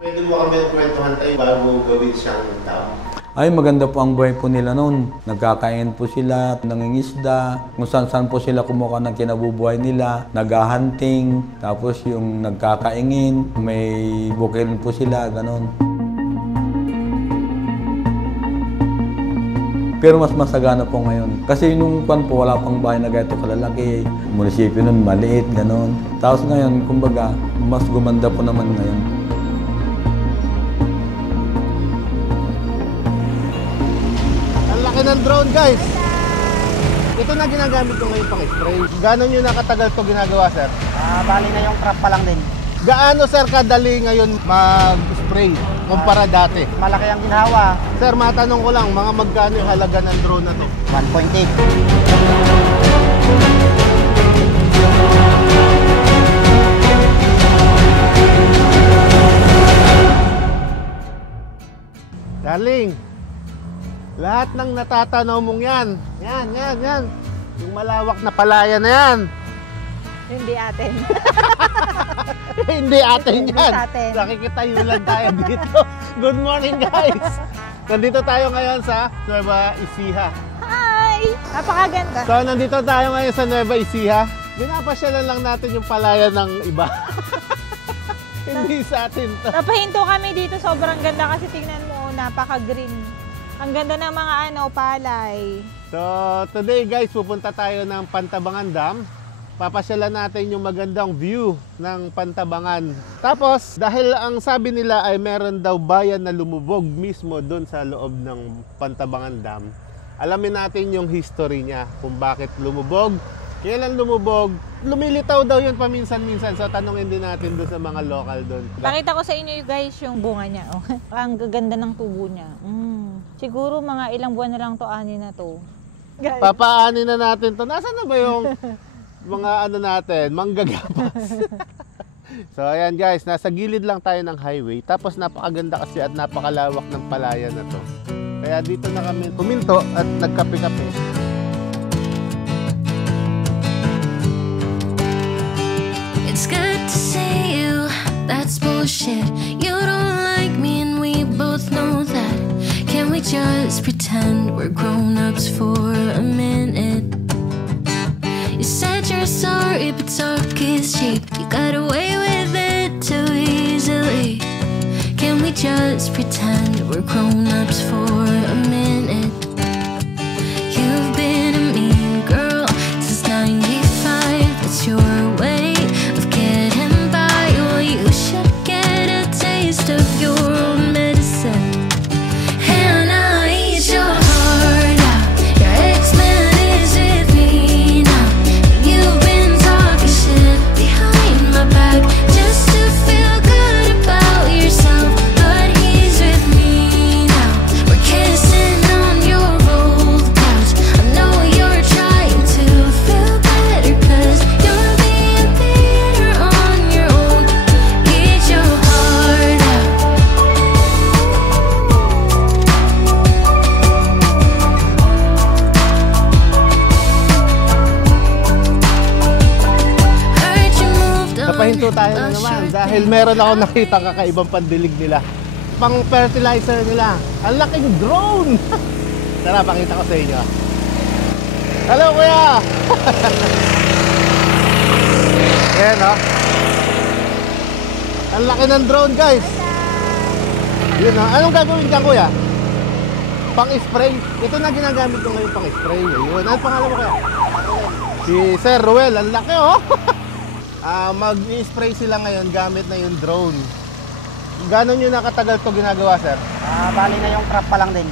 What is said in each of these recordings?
Pwede mo kami kwentuhan tayo bago gawin siyang dam? Ay, maganda po ang buhay po nila noon. Nagkakain po sila, nangingisda, kung saan po sila kumuha ng kinabubuhay nila, naghahunting, tapos yung nagkakaingin, may bukil po sila, ganon. Pero mas masagana po ngayon. Kasi nung pan po, wala pang bahay na ganito kalalaki. Munisipyo nun, maliit, ganon. Tapos ngayon, kumbaga, mas gumanda po naman ngayon. Ng drone, guys. Ito na ginagamit ko ngayon pang spray. Gaano nyo nakatagal to ginagawa, sir? Bali na yung trap pa lang din. Gaano, sir, kadali ngayon mag-spray kumpara dati? Malaki ang ginhawa. Sir, matanong ko lang, mga magkano yung halaga ng drone na to? 1.8. Darling, lahat ng natatanaw mong yan. Yan. Yung malawak na palaya na yan. Hindi atin. Hindi atin yan. Hindi atin. Nakikitayulan tayo dito. Good morning, guys. Nandito tayo ngayon sa Nueva Ecija. Hi! Napakaganda. So, nandito tayo ngayon sa Nueva Ecija. Pinapasyalan lang natin yung palaya ng iba. Hindi sa atin to. Napahinto kami dito. Sobrang ganda kasi tingnan mo, napaka-green. Ang ganda ng mga palay. So, today guys, pupunta tayo ng Pantabangan Dam. Papasyalan natin yung magandang view ng Pantabangan. Tapos, dahil ang sabi nila ay meron daw bayan na lumubog mismo doon sa loob ng Pantabangan Dam, alamin natin yung history niya, kung bakit lumubog, kailan lumubog. Lumilitaw daw yun paminsan-minsan. So, tanongin din natin doon sa mga local doon. Pakita ko sa inyo guys yung bunga niya. Oh. Ang gaganda ng tubo niya. Siguro mga ilang buwan na lang to, ani na to. Papaani na natin to. Nasaan na ba yung mga ano natin, manggagapas? So ayan guys, nasa gilid lang tayo ng highway. Tapos napakaganda kasi at napakalawak ng palaya na to. Kaya dito na kami kuminto at nagkape-kape. It's good to see you, that's bullshit. You don't like me and we both know that. Can we just pretend we're grown-ups for a minute? You said you're sorry, but talk is cheap. You got away with it too easily. Can we just pretend we're grown-ups for a minute? You've been a mean girl since 95. That's your way of getting by. Well, you should get a taste of your own medicine. Pahinto tayo na naman dahil meron ako nakita kakaibang pandilig nila. Pang fertilizer nila. Ang laking drone! Tara, pakita ko sa inyo. Hello, kuya! Ayan, oh. Ang laki ng drone, guys. Yun, oh. Anong gagawin dyan, kuya? Pang-spray. Ito na ginagamit ko ngayon pang-spray. Yun. Ano pangalan mo, kuya? Si Sir Ruel. Ang laki, oh. Mag-i-spray sila ngayon gamit na yung drone. Gano'n nyo nakatagal to ginagawa, sir? Bali na yung trap pa lang din.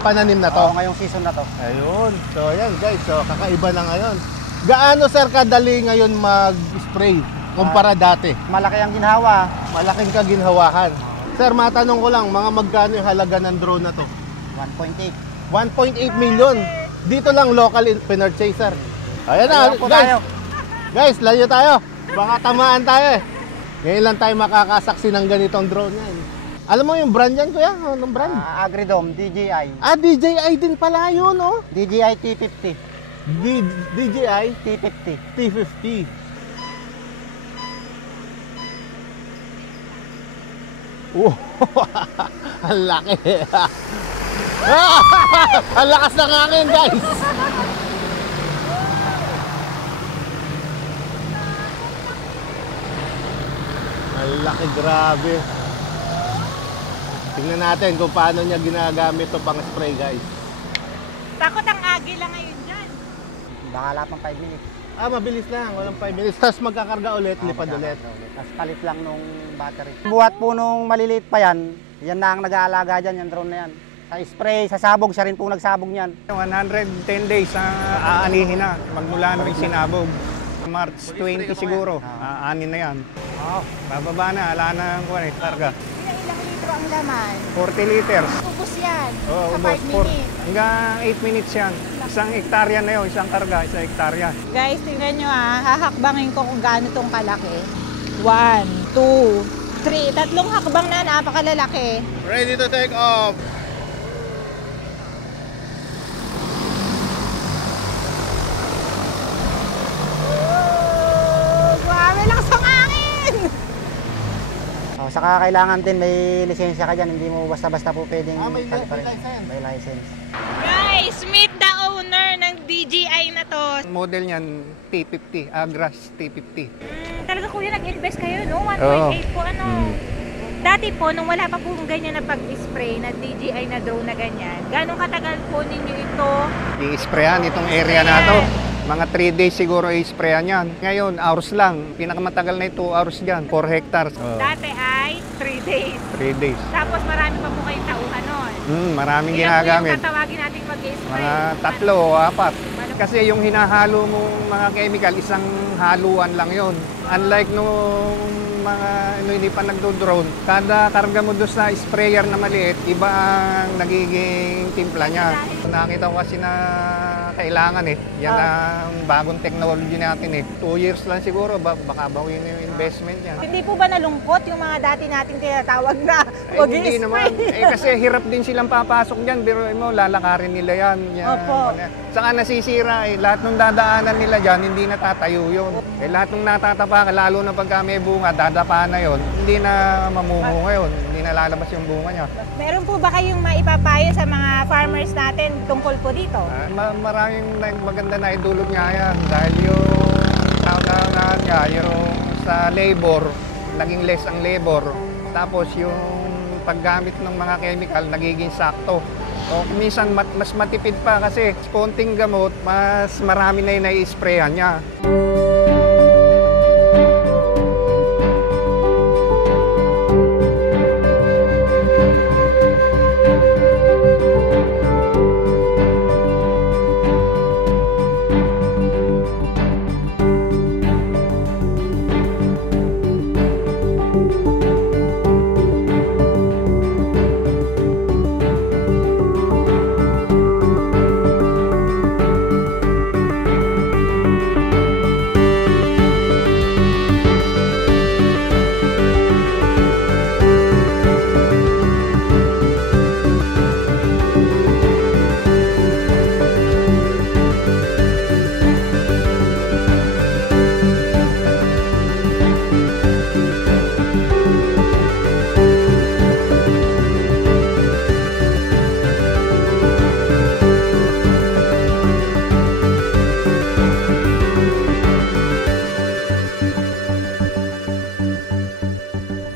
Pananim na to? Oo, ngayong season na to. Ayun. So, ayan guys. So, kakaiba na ngayon. Gaano, sir, kadali ngayon mag-spray kumpara dati? Malaki ang ginhawa. Malaking kaginhawahan. Sir, matanong ko lang, mga magkano yung halaga ng drone na to? 1.8. 1.8 million. Dito lang local in Pinarchay, sir. Ayan na, guys. Tayo. Guys, layo tayo. Baka tamaan tayo eh. Ngayon lang tayo makakasaksi ng ganitong drone yan. Alam mo yung brand yan, kuya? Anong brand? Agridome, DJI. DJI din pala yun, oh. DJI T50. DJI T50. T50. Wow! Ang laki! Ang lakas ng hangin, guys! Ang laki, grabe! Tingnan natin kung paano niya ginagamit to pang spray, guys. Takot ang agila ngayon dyan. Baka lahat ng 5 minutes. Mabilis lang. Walang 5 minutes. Tapos magkakarga ulit, lipad ulit. Tapos palit lang nung battery. Buhat po nung maliliit pa yan, yan na ang nag-aalaga dyan, yung drone na yan. Sa spray, sa sabog, siya rin po nagsabog niyan. 110 days aanihin na magmula nung sinabog. March 20 siguro, aanin na yan. Bababa na, ala na ang karga. Ilang litro ang laman? 40 liters. Ubus yan. Oo, sa ubos. 5 minutes. Hanggang 8 minutes yan. Isang hektarya na yun, isang karga, isang hektarya. Guys, tingnan nyo hahakbangin ko kung gaano tong kalaki. 1, 2, 3. Tatlong hakbang na, napakalalaki. Ready to take off! Grabe lang sa hangin! Saka kailangan din may lisensya ka dyan, hindi mo basta-basta po pwedeng May paliparin. license. May license. Guys, meet the owner ng DJI na to. Model niyan, T50, Agras T50. Talaga kuya, nag-invest kayo, no? 1.8 Oo. po, ano? Dati po, nung wala pa po ganyan na pag-spray na DJI na drone na ganyan, gano'ng katagal po ninyo ito? I-sprayan itong area na to. Mga 3 days siguro i-sprayan yan. Ngayon, hours lang. Pinakamatagal na 2 hours dyan, 4 hectares. Dati ay 3 days. 3 days. Tapos marami pa po kayong tauhan nun. Maraming Ilan po ginagamit. yung tatawagin natin mag-spray? Mga 3 o 4. Kasi yung hinahalo mong mga chemical, isang haluan lang yon. Unlike nung mga hindi pa nagdo-drone, kada karga mo doon sa sprayer na maliit, iba ang nagiging timpla niya. Nakita ko kasi na kailangan yan ang bagong technology natin 2 years lang siguro, baka bawin yung investment niya. Hindi po ba nalungkot yung mga dati nating tinatawag na Hindi naman. Kasi hirap din silang papasok dyan. Pero mo, lalakarin nila yan. Opo. Saka nasisira lahat ng dadaanan nila dyan, hindi natatayo yun. Lahat ng natatapa, lalo na pagka may bunga, dadapa na yun, hindi na mamungo ngayon. Hindi na lalabas yung bunga niya. Meron po ba kayong maipapayo sa mga farmers natin tungkol po dito? Maraming maganda na idulog niya yan. Dahil yung kaunangan niya, yung sa labor, naging less ang labor. Tapos yung paggamit ng mga chemical, nagiging sakto. O minsan mas matipid pa kasi konting gamot, mas marami na yung nai-sprayan niya.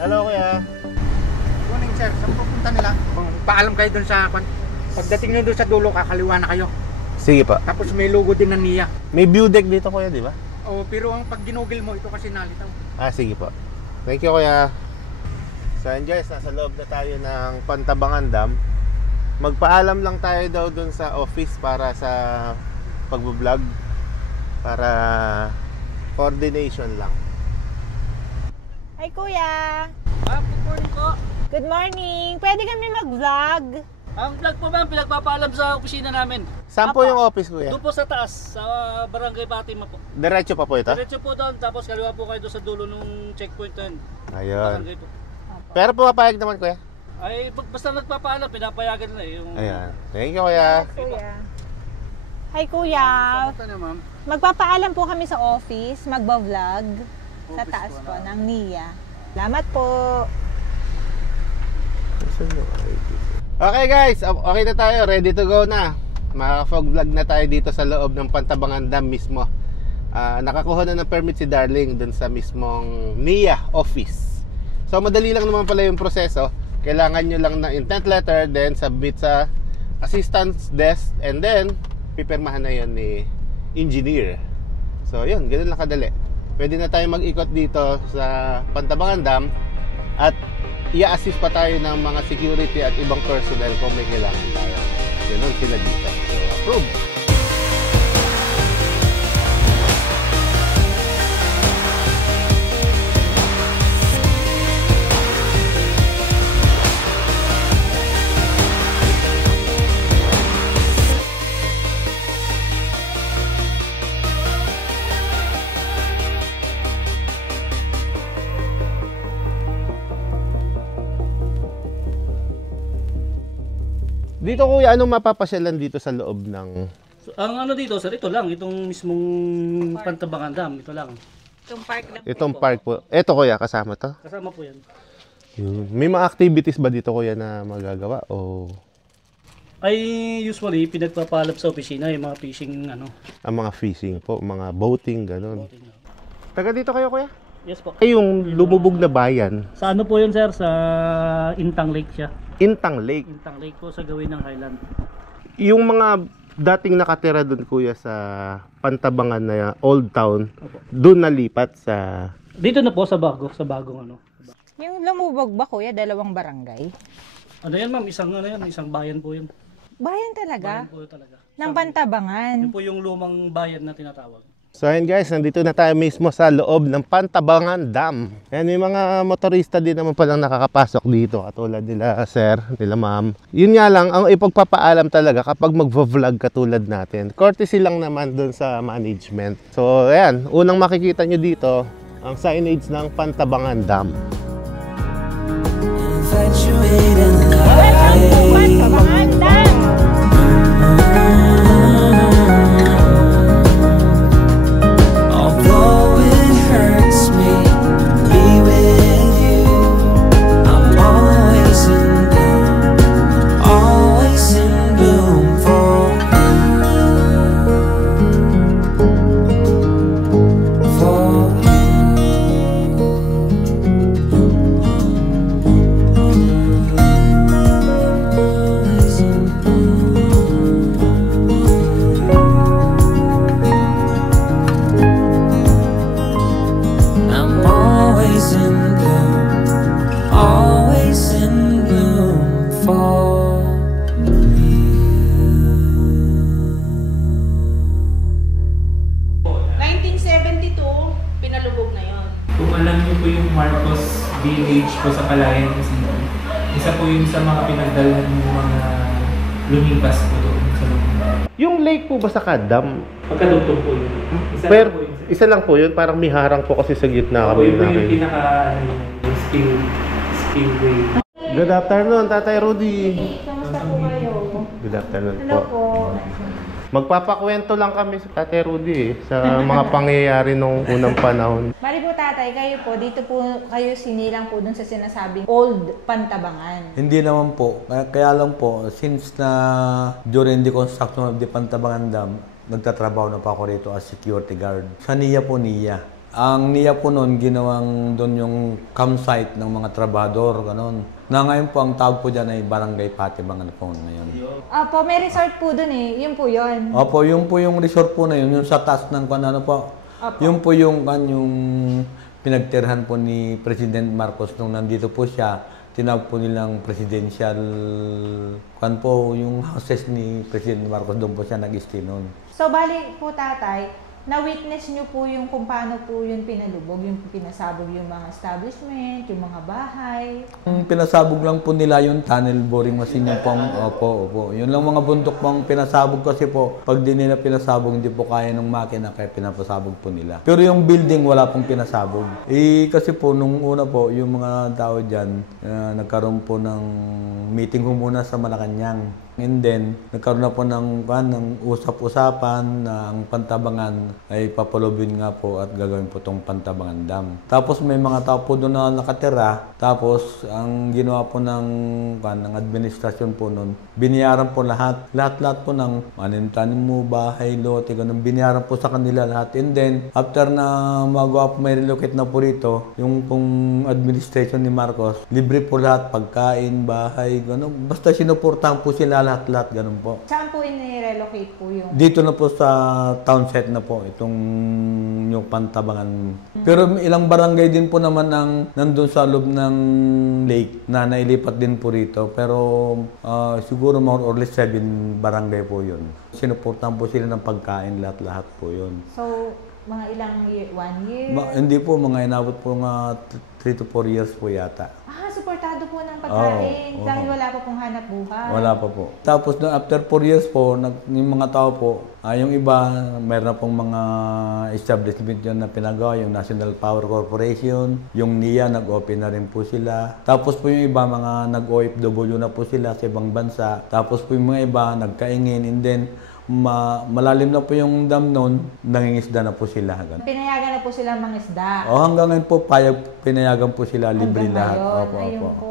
Hello, kuya. Morning sir, saan pupunta nila? Paalam kayo dun sa pagdating nyo dun sa dulo, kakaliwa na kayo. Sige pa. Tapos may logo din ng NIA. May view deck dito, kuya, di ba? Oh, pero ang pag ginugil mo, ito kasi nalitaw. Sige po. Thank you, kuya. So, yun, guys, nasa loob na tayo ng Pantabangan Dam. Magpaalam lang tayo daw dun sa office para sa pagbablog. Para coordination lang. Hi kuya! Good morning po. Good morning! Pwede kami mag-vlog? Ang vlog po ma'am, pinagpapaalam sa opisina namin. Saan po yung office, kuya? Doon po sa taas, sa Barangay Fatima po. Diretso pa po ito? Diretso po doon, tapos kaliwa po kayo doon sa dulo ng checkpoint na yun. Ayun. Barangay po. Pero pumapayag naman, kuya? Ay, basta nagpapaalam, pinapayagan na yung... Ayan. Thank you, kuya. Kuya. Hi kuya! Ito na ma'am. Magpapaalam po kami sa office, magba-vlog sa taas po ng NIA. Salamat po! Okay guys, okay na tayo. Ready to go na. Maka-fog vlog na tayo dito sa loob ng Pantabangan Dam mismo. Nakakuha na ng permit si Darling dun sa mismong NIA office. So madali lang naman pala yung proseso. Kailangan nyo lang ng intent letter, then submit sa assistance desk, and then pipirmahan na yun ni engineer. So yun, ganun lang kadali. Pwede na tayo mag-ikot dito sa Pantabangan Dam at i-assist pa tayo ng mga security at ibang personnel kung may kailangan tayo. Ganun sila dito. So approve! Dito kuya, anong mapapasyalan dito sa loob ng... So, ang ano dito, sir, ito lang. Itong mismong Pantabangan Dam. Ito lang. Itong park lang. Itong park po. Ito kuya, kasama to? Kasama po yan. May mga activities ba dito kuya na magagawa? O Ay, usually, pinagpapalap sa opisina yung mga fishing, ano. ang mga fishing po, mga boating, ganun. Taga dito kayo kuya? Yes po. Ay, yung lumubog na bayan, Sa ano po yun, sir? Sa Intang Lake siya. Intang Lake. Intang Lake po sa gawin ng Highland. Yung mga dating nakatira doon kuya sa Pantabangan na Old Town, doon nalipat sa... Dito na po sa bagong ano. Yung lumubog ba kuya, dalawang barangay? Ano yan, ma'am? Isang bayan po yun. Bayan talaga? Bayan po talaga. Ng Pantabangan. Yun po yung lumang bayan na tinatawag. So ayun guys, nandito na tayo mismo sa loob ng Pantabangan Dam. Ayan, may mga motorista din naman palang nakakapasok dito, katulad nila sir, nila ma'am. Yun nga lang, ang ipagpapaalam talaga kapag magvo-vlog katulad natin, courtesy lang naman dun sa management. So ayan, unang makikita nyo dito, ang signage ng Pantabangan Dam. Pantabangan Dam! Village po sa Palayan City. Isa po yun sa mga pinagdalhan ng mga lumipas po doon sa lugar. Yung lake po ba sa Kadam? Pagkadugtong po yun. Pero isa lang po yun, parang may harang po kasi sa gitna kami. Yun po yung pinaka yung spillway. Good afternoon, Tatay Rudy. Kamusta po kayo? Good afternoon Hello po. Magpapakwento lang kami sa Tatay Rudy sa mga pangyayari nung unang panahon. Bali po tatay, kayo po, dito po kayo sinilang po dun sa sinasabing Old Pantabangan. Hindi naman po. Kaya lang po, since na during the construction of the Pantabangan Dam, nagtatrabaho na pa ako rito as security guard. Sa NIA po, NIA. Ang NIA po noon, ginawang doon yung campsite ng mga trabador, ganon. Na ngayon po, ang tawag po dyan ay Barangay Pantabangan po ngayon. Opo, may resort po dun eh. Yun po yun. Opo, yun po yung resort po na yun, yung sa taas ng ano po. Opo. Yun po yung pinagtirhan po ni President Marcos nung nandito po siya. Tinawag po nilang presidential, yung houses ni President Marcos, doon po siya nag-stay noon. So, bali po tatay, na-witness nyo po yung kung paano po yun pinalubog, yung pinasabog yung mga establishment, yung mga bahay. Ang pinasabog lang po nila yung tunnel boring machine yung pang, opo. Yun lang mga bundok pang pinasabog kasi po, pag di nila pinasabog, hindi po kaya ng makina kaya pinapasabog po nila. Pero yung building wala pong pinasabog. Kasi po, nung una po, yung mga tao dyan, nagkaroon po ng meeting ko muna sa Malacanang. And then, nagkaroon na po ng usap-usapan na ang Pantabangan ay papalubin nga po at gagawin po itong Pantabangan Dam. Tapos may mga tao po doon na nakatira. Tapos ang ginawa po ng administrasyon po noon, biniyaran po lahat po ng tanim mo, bahay, lote, ganun. Biniyaran po sa kanila lahat. And then, after na magawa po may relocate na po rito, yung pong administration ni Marcos, libre po lahat, pagkain, bahay, ganun. Basta sinuportahan po sila lahat, ganun po. Saan po i-relocate po yung? Dito na po sa town set na po, itong yung Pantabangan. Pero ilang barangay din po naman ang nandun sa loob ng lake na nailipat din po rito. Pero siguro more or less 7 barangay po yun. Sinuportahan po sila ng pagkain, lahat po yun. So, mga ilang year? 1 year? Hindi po, mga inabot po nga 3 to 4 years po yata. Suportado po ng pagkain dahil wala pa pong hanap buhay. Wala pa po. Tapos after 4 years po, yung mga tao po, yung iba, mayroon na pong mga establishment yun na pinagawa, yung National Power Corporation, yung NIA, nag-open na rin po sila. Tapos po yung iba, mga nag-OFW na po sila sa ibang bansa. Tapos po yung mga iba, nagkaingin, and then, malalim na po yung dam noon, nangingisda na po sila. Ganun. Pinayagan na po sila mangisda. Hanggang ngayon po, pinayagan po sila, libre lahat. Opo.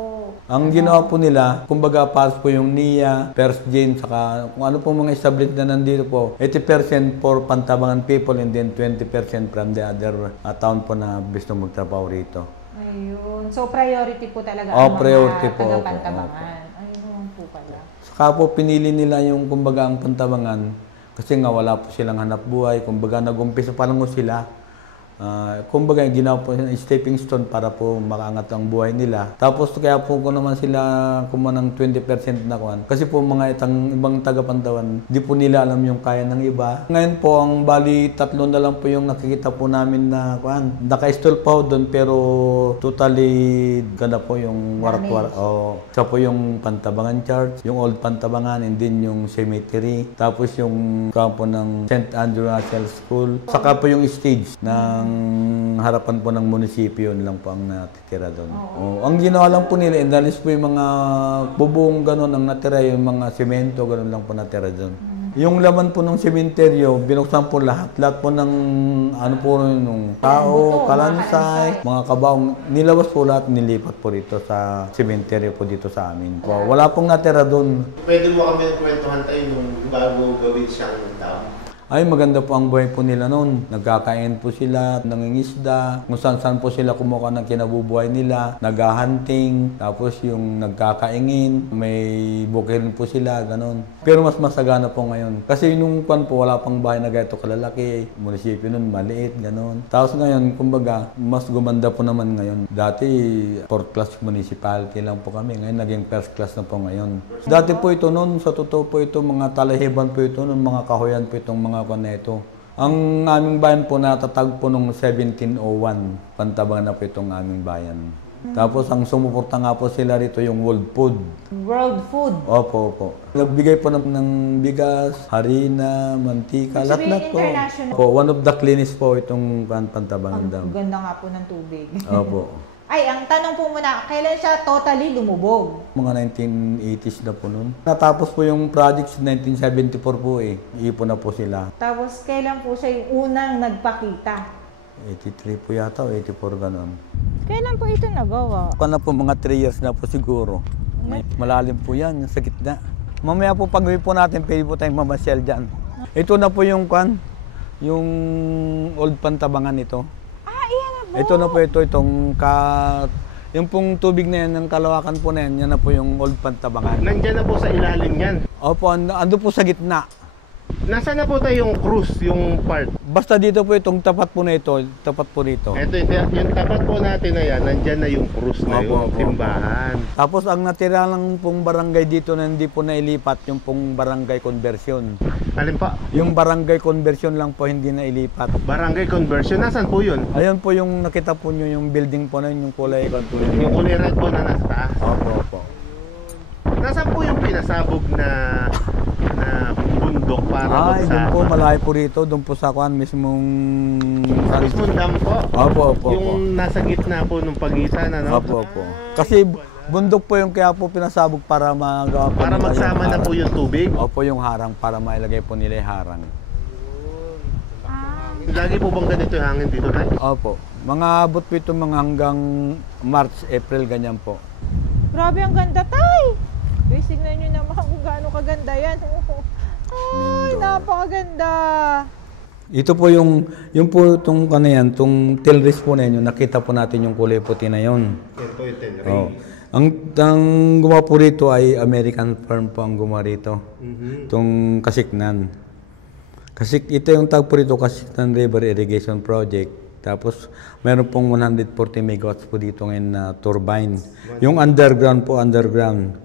Ang ginawa po nila, kumbaga pass po yung NIA, First Gen, saka kung ano po mga establishment na nandito po, 80% for Pantabangan people and then 20% from the other town po na gusto magtrabaho rito. Ayun. So priority po talaga ang priority mga po, taga-Pantabangan. Ayun po pala. Saka po pinili nila yung kumbaga ang Pantabangan kasi nga wala po silang hanap buhay. Kumbaga nag-umpisa pa lang sila. Kumbaga ginawa po yung stepping stone para po makaangat ang buhay nila. Tapos kaya po ko naman sila kumanang 20% na kuan. Kasi po mga ibang taga-Pantawan, di po nila alam yung kaya ng iba. Ngayon po ang bali 3 na lang po yung nakikita po namin na kuan. Naka-install po doon pero totally ganda po yung warat-warat. Isa po yung Pantabangan Church, yung Old Pantabangan, and then yung cemetery. Tapos yung kampo ng St. Andrew Russell School. Saka po yung stage ng harapan po ng munisipyo, yun lang po ang natitira doon. Ang ginawa lang po nila, indalis po yung mga bubong gano'n ang natira, yung mga semento, gano'n lang po natira doon. Yung laman po ng sementeryo, binuksan po lahat po ng ano po yung tao, kalansay, mga kabaong, nilawas po lahat, nilipat po rito sa sementeryo po dito sa amin. Wala pong natira doon. Pwede mo kami kwentuhan tayo nung bago gawin siyang dam? Ay, maganda po ang buhay po nila noon. Nagkakain po sila, nangingisda, kung saan po sila kumuha ng kinabubuhay nila, naghahunting, tapos yung nagkakaingin, may bukid po sila, ganon. Pero mas masagana po ngayon. Kasi nung pan po, wala pang bahay na ganito kalalaki, munisipyo noon, maliit, ganon. Tapos ngayon, kumbaga, mas gumanda po naman ngayon. Dati, 4th class municipality lang po kami. Ngayon, naging 1st class na po ngayon. Dati po ito noon, sa totoo po ito, mga talahiban po ito noon, mga kahoyan po itong mga ito. Ang aming bayan po natatag po noong 1701. Pantabangan na po itong aming bayan. Tapos ang sumuporta nga po sila rito yung World Food. World Food? Opo. Nagbigay po ng bigas, harina, mantika, lahat po. One of the cleanest po itong Pantabangan Dam. Ang ganda nga po ng tubig. Opo. Ay, ang tanong po muna, kailan siya totally lumubog? Mga 1980s na po noon. Natapos po yung project sa 1974 po eh. Iipon na po sila. Tapos kailan po siya yung unang nagpakita? 83 po yata o 84 ganon. Kailan po ito nagawa? Kung na po mga 3 years na po siguro. Malalim po yan, sa gitna. Mamaya po pag-uwi po natin, pwede po tayong mamasyal dyan. Ito na po yung yung Old Pantabangan ito. Ito na po yung pong tubig na yan, ng kalawakan po na yan, yan na po yung Old Pantabangan. Nandyan na po sa ilalim yan? Opo, ando po sa gitna. Nasaan na po tayo yung cruise, yung part? Basta dito po itong tapat po na ito, tapat po rito. Ito, yung tapat po natin na yan, nandyan na yung cruise na yung simbahan. Tapos ang natira lang pong barangay dito na hindi po nailipat, yung pong barangay conversion. Alin pa? Yung barangay conversion lang po hindi nailipat. Barangay conversion, nasaan po yun? Ayun po yung nakita po nyo, yung building po na yun, yung kulay. Yung kulay red po na nasa taas? Opo. Nasaan po yung pinasabog na bundok para doon po, malayo po rito, doon po sa mismong... Sa mismong dam po? Opo. Yung nasa gitna po ng pagitan, ano? Opo. Kasi Bundok po yung kaya po pinasabog para magawa po Para nila magsama yung na po yung tubig? Opo, yung harang para mailagay po nila yung harang. Lagi po bang ganito yung hangin dito tayo? Opo. Mga abot po ito mga hanggang March, April, ganyan po. Grabe, ang ganda, tay! Guys, tignan nyo naman kung gaano kaganda yan. Ay, napakaganda! Ito po yung po itong kanayan, itong tailrace po na yun, nakita po natin yung kulay puti na yun. Yan po yung tailrace. Oh. Ang gumawa po rito ay American firm po ang gumawa rito. Itong Kasiknan. Kasi ito yung tag po rito, Kasiknan River Irrigation Project. Tapos meron pong 140 megawatts po dito ngayon na turbine. Yung underground po, underground.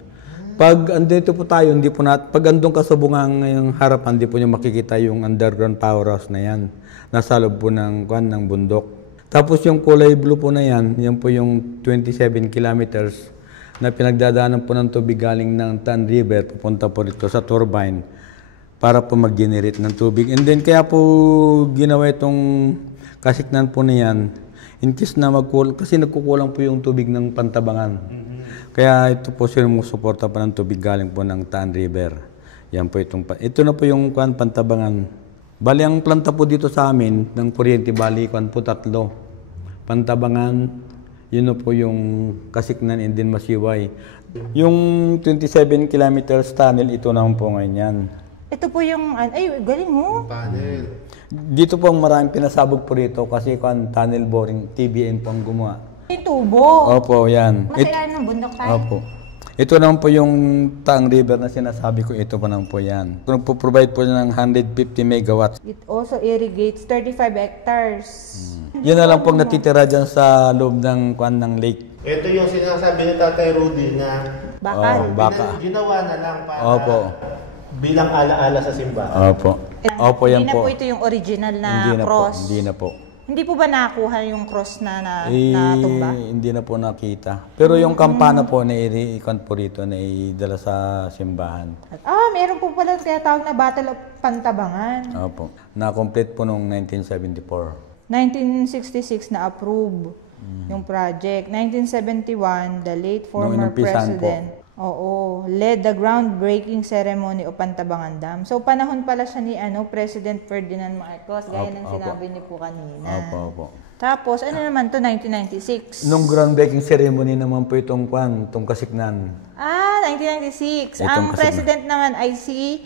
Pag andito po tayo, hindi po pag andun ka sa bungang yung harapan, hindi po nyo makikita yung underground powerhouse na yan. Nasa loob po ng bundok. Tapos yung kulay blue po na yan po yung 27 kilometers na pinagdadaanan po ng tubig galing ng Tan River, pupunta po rito sa turbine para po mag-generate ng tubig. And then kaya po ginawa itong Kasiknan po na yan, in case na kasi nagkukulang po yung tubig ng Pantabangan. Kaya ito po sila sumusuporta pa ng tubig galing po ng Tan River. Yan po ito na po yung Pantabangan. Bali ang planta po dito sa amin ng kuryente, bali po 3. Pantabangan, yun na po yung Kasiknan and then Masiway. Yung 27 kilometers tunnel, ito na po ngayon yan. Ito po yung, ay, galing mo. Panel. Dito po ang maraming pinasabog po rito kasi tunnel boring, TBN po ang gumawa. Yung tubo. Opo, yan. Masailan ng bundok tayo. Opo. Ito naman po yung Taang River na sinasabi ko, ito pa naman po yan. Nagpo-provide po ng 150 megawatts. It also irrigates 35 hectares. Yan na lang pong natitira dyan sa loob ng lake. Ito yung sinasabi ni Tatay Rudy na Bakal. Baka. ginawa na lang para Opo. bilang alaala sa simbahan. Opo. Opo, yan Hindi na po. po ito yung original na Hindi na cross. po. Hindi na po. Hindi po ba nakuha yung cross na natumba? Hindi na po nakita. Pero yung kampana po na i-ikon po rito na idala sa simbahan. Meron po pala tinatawag na Battle of Pantabangan. Opo. Na-complete po noong 1974. 1966 na approve yung project. 1971, the late former inumpisahan president led the groundbreaking ceremony of Pantabangan Dam. So panahon pala siya ni President Ferdinand Marcos, gaya ng sinabi niyo po kanina. Opo. Tapos ano naman to, 1996? Nung groundbreaking ceremony naman po itong Kasiknan. 1996. Itong Ang Kasiknan. president naman ay si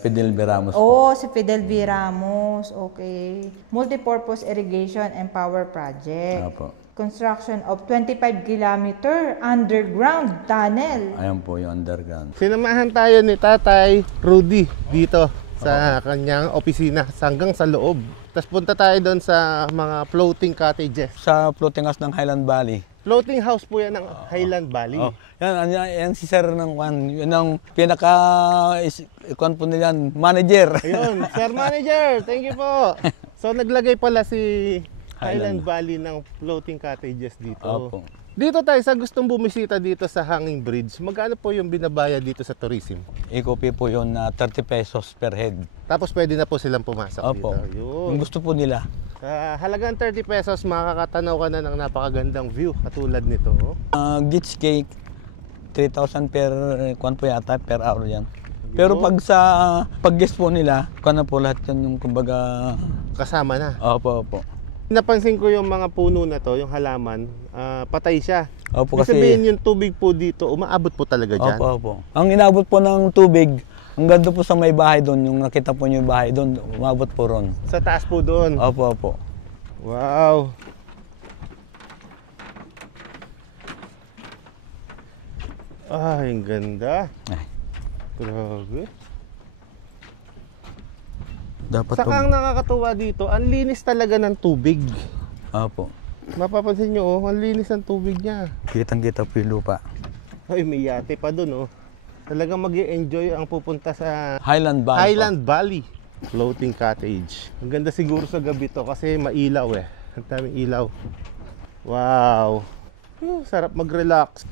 Fidel V. Ramos po. si Fidel V. Ramos. Okay. Multipurpose Irrigation and Power Project. Opo. Construction of 25 kilometer underground tunnel. Ayan po yung underground. Sinamahan tayo ni Tatay Rudy dito sa kanyang opisina hanggang sa loob. Tapos punta tayo doon sa mga floating cottages. Sa floating house ng Highland Valley. Floating house po yan ng Highland Valley. Yan si Sir ng Yan ang po nila, manager. Ayun, Sir Manager, thank you po. So naglagay pala si Highland Valley ng floating cottages dito. Opo. Dito tayo, sa gustong bumisita dito sa Hanging Bridge, magkano po yung binabayad dito sa tourism? I-copy po yun na 30 pesos per head. Tapos pwede na po silang pumasok Opo. dito. Yun. Yung gusto po nila. Sa halagang 30 pesos, makakatanaw ka na ng napakagandang view katulad nito. Gitch cake, 3,000 per hour yan. Pero pag guest po nila, na po lahat yun yung kumbaga... Kasama na. Opo. Napansin ko yung mga puno na to, yung halaman, patay siya. Opo, Kasi sabihin yung tubig po dito, umaabot po talaga dyan. Opo. Ang inabot po ng tubig, ang ganda po sa may bahay doon, yung nakita po niyo yung bahay doon, umabot po ron. Sa taas po doon. Opo. Wow. Ang ganda. Grabe. Dapat Saka ang nakakatuwa dito, ang linis talaga ng tubig. Opo. Mapapansin nyo, ang linis ng tubig niya. Kitang-kita po yung lupa. Ay, may yate pa dun, Talagang mag-i-enjoy ang pupunta sa Highland Valley. Highland Valley Floating Cottage. Ang ganda siguro sa gabi to kasi mailaw Ang daming ilaw. Wow. Sarap mag-relax.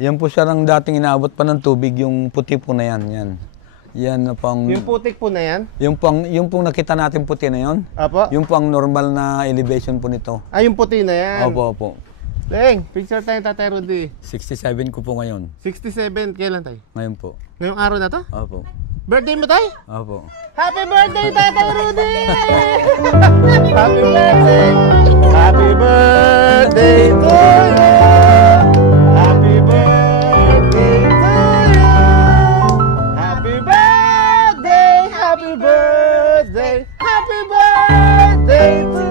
Yan po siya ng dating inaabot pa ng tubig, yung puti po na yan. Yan na pang... Yung putik po na yan? Yung pong nakita natin puti na yun. Apo? Yung pang normal na elevation po nito. Ah, yung puti na yan? Opo, opo. Leng, picture tayo Tatay Rudy. 67 ko po ngayon. 67, kailan tayo? Ngayon po. Ngayong araw na to? Opo. Birthday mo tayo? Opo. Happy birthday, Tatay Rudy! Happy birthday! Happy birthday to you! Happy birthday to you! Happy birthday! Happy birthday! Happy birthday to you!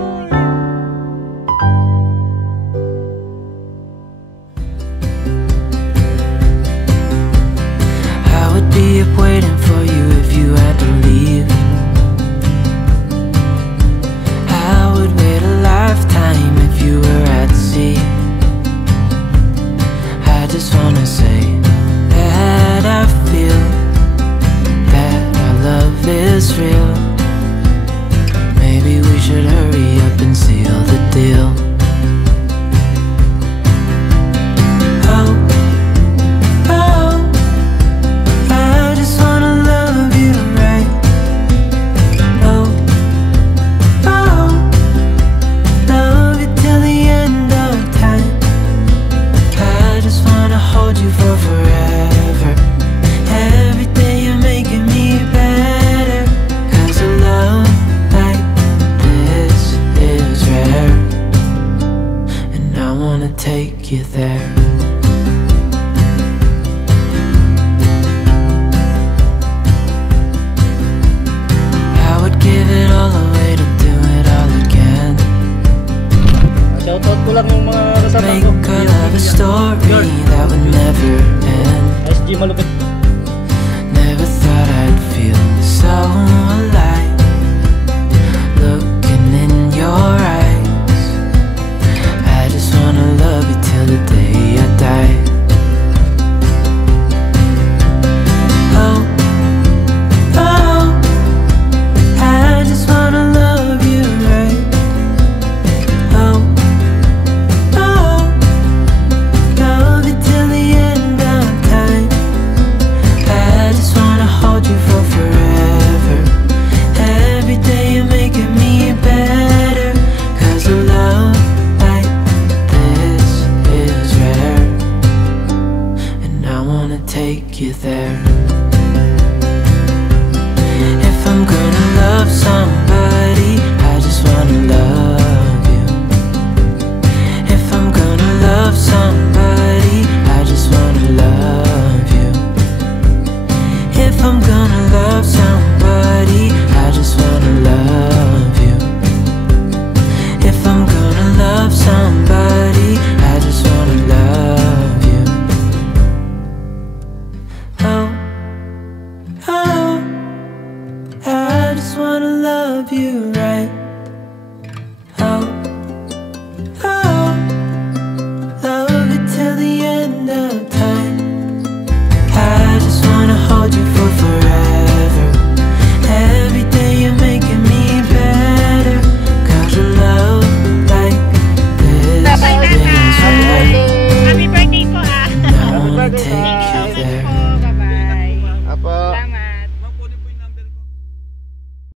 I would be up waiting for you if you had to leave. I would wait a lifetime if you were at sea. I just wanna say that I feel that our love is real. Maybe we should hurry up and seal the deal. Oh, oh, I just wanna love you right. Oh, oh, love you till the end of time. I just wanna hold you for forever. Every day you're making me better. 'Cause a love like this is rare, and I wanna take you there. I would give it all away to do it all again. Shoutout ko lang yung mga kasama ko. Make our love a story that would never end. SG Malupit. Never thought I'd feel so alive.